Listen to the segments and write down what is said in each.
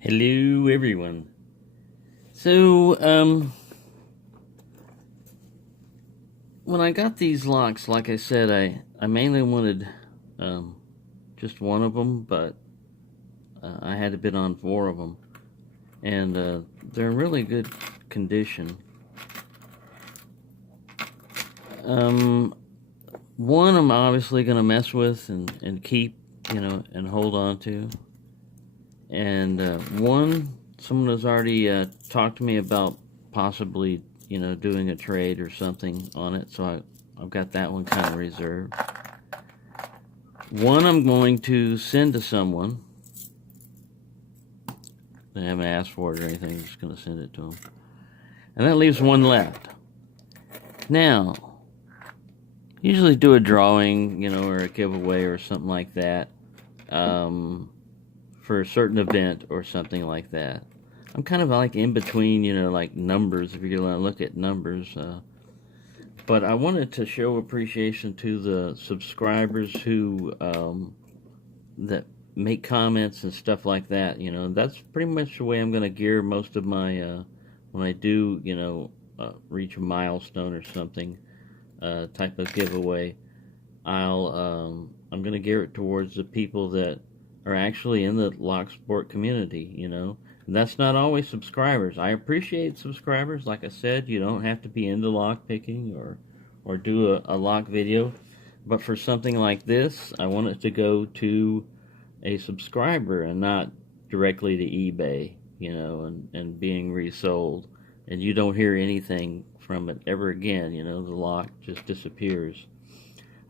Hello, everyone. So, when I got these locks, like I said, I mainly wanted just one of them, but I had to bid on four of them, and they're in really good condition. One I'm obviously going to mess with and keep, and hold on to. And one, someone has already talked to me about possibly, doing a trade or something on it, so I've got that one kind of reserved. One I'm going to send to someone. They haven't asked for it or anything, I'm just going to send it to them. And that leaves one left. Now, usually do a drawing, or a giveaway or something like that. For a certain event or something like that. I'm kind of like in between, like numbers, if you're going to look at numbers. But I wanted to show appreciation to the subscribers who that make comments and stuff like that. That's pretty much the way I'm going to gear most of my when I do, reach a milestone or something type of giveaway. I'm going to gear it towards the people that are actually in the lock sport community, And that's not always subscribers. I appreciate subscribers. Like I said, you don't have to be into lock picking or do a lock video. But for something like this, I want it to go to a subscriber and not directly to eBay, and being resold. And you don't hear anything from it ever again, the lock just disappears.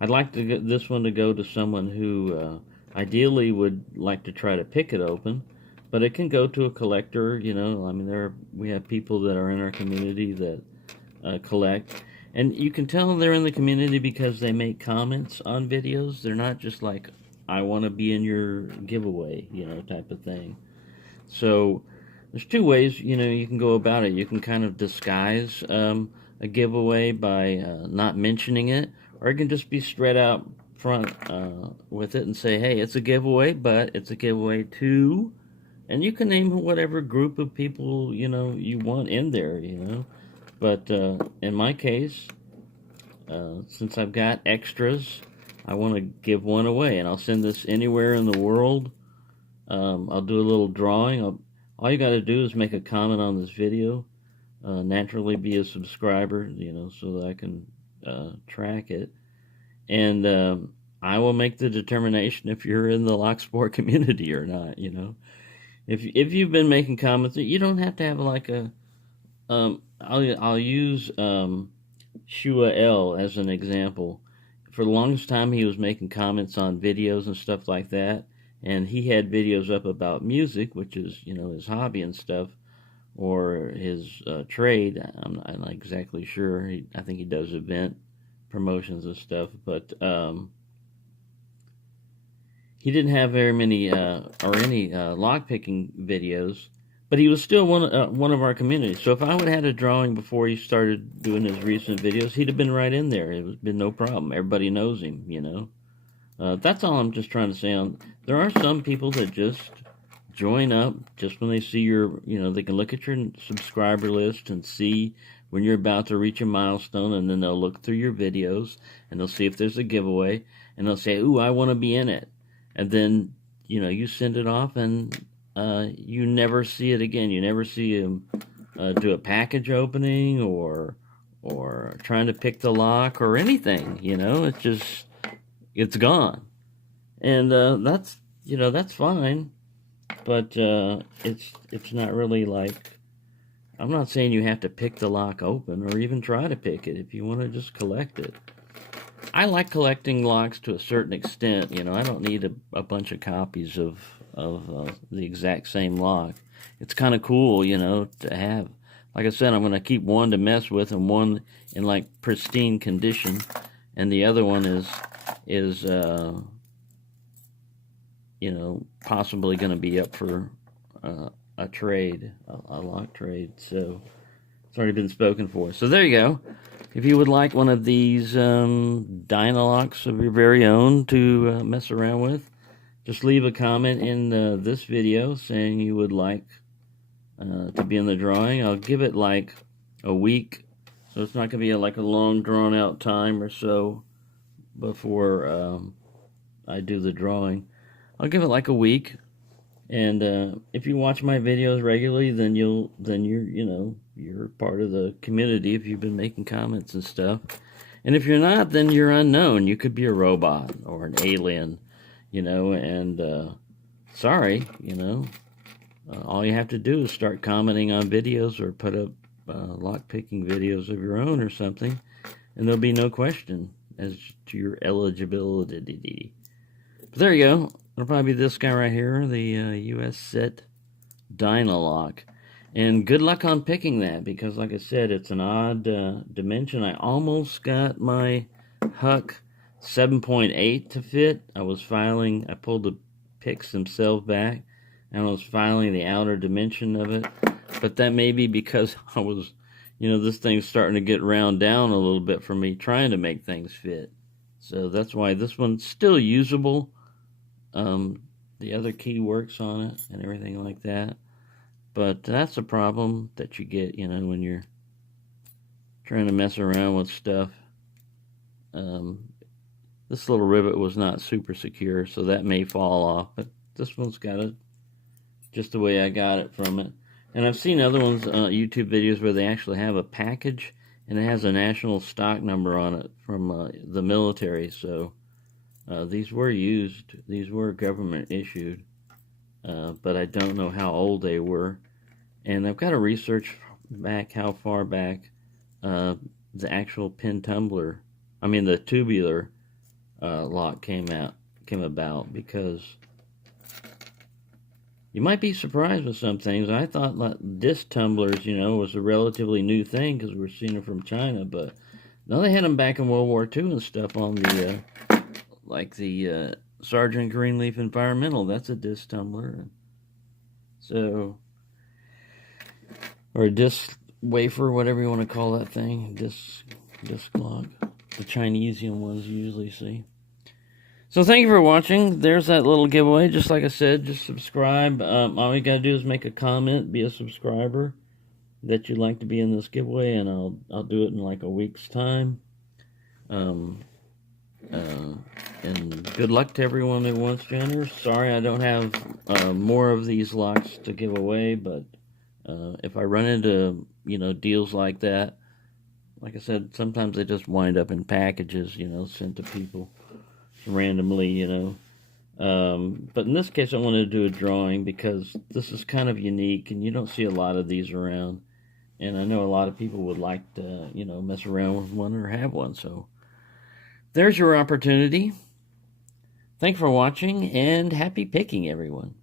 I'd like to get this one to go to someone who ideally would like to try to pick it open, but it can go to a collector. I mean, we have people that are in our community that collect, and you can tell they're in the community because they make comments on videos. They're not just like, I want to be in your giveaway, type of thing. So there's two ways, you can go about it. You can kind of disguise a giveaway by not mentioning it, or it can just be straight out front with it and say, hey, it's a giveaway, but it's a giveaway to, and you can name whatever group of people you want in there. But in my case, since I've got extras, I want to give one away, and I'll send this anywhere in the world. I'll do a little drawing. All you got to do is make a comment on this video, naturally be a subscriber, so that I can track it. And I will make the determination if you're in the lock sport community or not. If you've been making comments, you don't have to have like a. I'll use Shua L as an example. For the longest time, he was making comments on videos and stuff like that, and he had videos up about music, which is his hobby and stuff, or his trade. I'm not exactly sure. I think he does event promotions and stuff, but he didn't have very many or any lockpicking videos, but he was still one of our community. So if I would have had a drawing before he started doing his recent videos, he'd have been right in there. It would been no problem. Everybody knows him, That's all I'm just trying to say. There are some people that just join up just when they see your, they can look at your subscriber list and see when you're about to reach a milestone, and then they'll look through your videos and they'll see if there's a giveaway, and they'll say, ooh, I want to be in it. And then, you send it off, and you never see it again. You never see them do a package opening or trying to pick the lock or anything, it's gone. And that's fine, but it's not really like, I'm not saying you have to pick the lock open or even try to pick it if you want to just collect it. I like collecting locks to a certain extent. I don't need a bunch of copies of the exact same lock. It's kind of cool, to have. Like I said, I'm going to keep one to mess with and one in like pristine condition, and the other one is possibly going to be up for a trade, a lock trade. So it's already been spoken for. So there you go. If you would like one of these Dynaloks of your very own to mess around with, just leave a comment in this video saying you would like to be in the drawing. I'll give it like a week, so it's not going to be like a long drawn out time or so before I do the drawing. I'll give it like a week, and if you watch my videos regularly, then you're part of the community if you've been making comments and stuff. And if you're not, then you're unknown. You could be a robot or an alien, and sorry, all you have to do is start commenting on videos or put up lockpicking videos of your own or something, and there'll be no question as to your eligibility. But there you go. It'll probably be this guy right here, the US set Dynalok. And good luck on picking that, because like I said, it's an odd dimension. I almost got my Huck 7.8 to fit. I pulled the picks themselves back, and I was filing the outer dimension of it. But that may be because I was, this thing's starting to get round down a little bit for me trying to make things fit. So that's why this one's still usable. The other key works on it and everything like that. But that's a problem that you get, when you're trying to mess around with stuff. This little rivet was not super secure, so that may fall off. But this one's got it just the way I got it from it. And I've seen other ones, YouTube videos, where they actually have a package and it has a national stock number on it from the military. So these were used. These were government issued. But I don't know how old they were. And I've got to research back how far back the actual the tubular lock came about, because you might be surprised with some things. I thought like disc tumblers, was a relatively new thing because we were seeing them from China, but no, they had them back in World War II and stuff on the Sergeant Greenleaf Environmental. That's a disc tumbler. So, or a disc wafer, whatever you want to call that thing, disc lock. The Chinesian ones you usually see. So thank you for watching. There's that little giveaway. Just like I said, just subscribe. All you gotta do is make a comment, be a subscriber that you'd like to be in this giveaway, and I'll do it in like a week's time. And good luck to everyone that wants to enter. Sorry I don't have more of these locks to give away, but if I run into deals like that, like I said, sometimes they just wind up in packages, sent to people randomly, but in this case I wanted to do a drawing because this is kind of unique and you don't see a lot of these around, and I know a lot of people would like to mess around with one or have one. So there's your opportunity. Thanks for watching, and happy picking, everyone.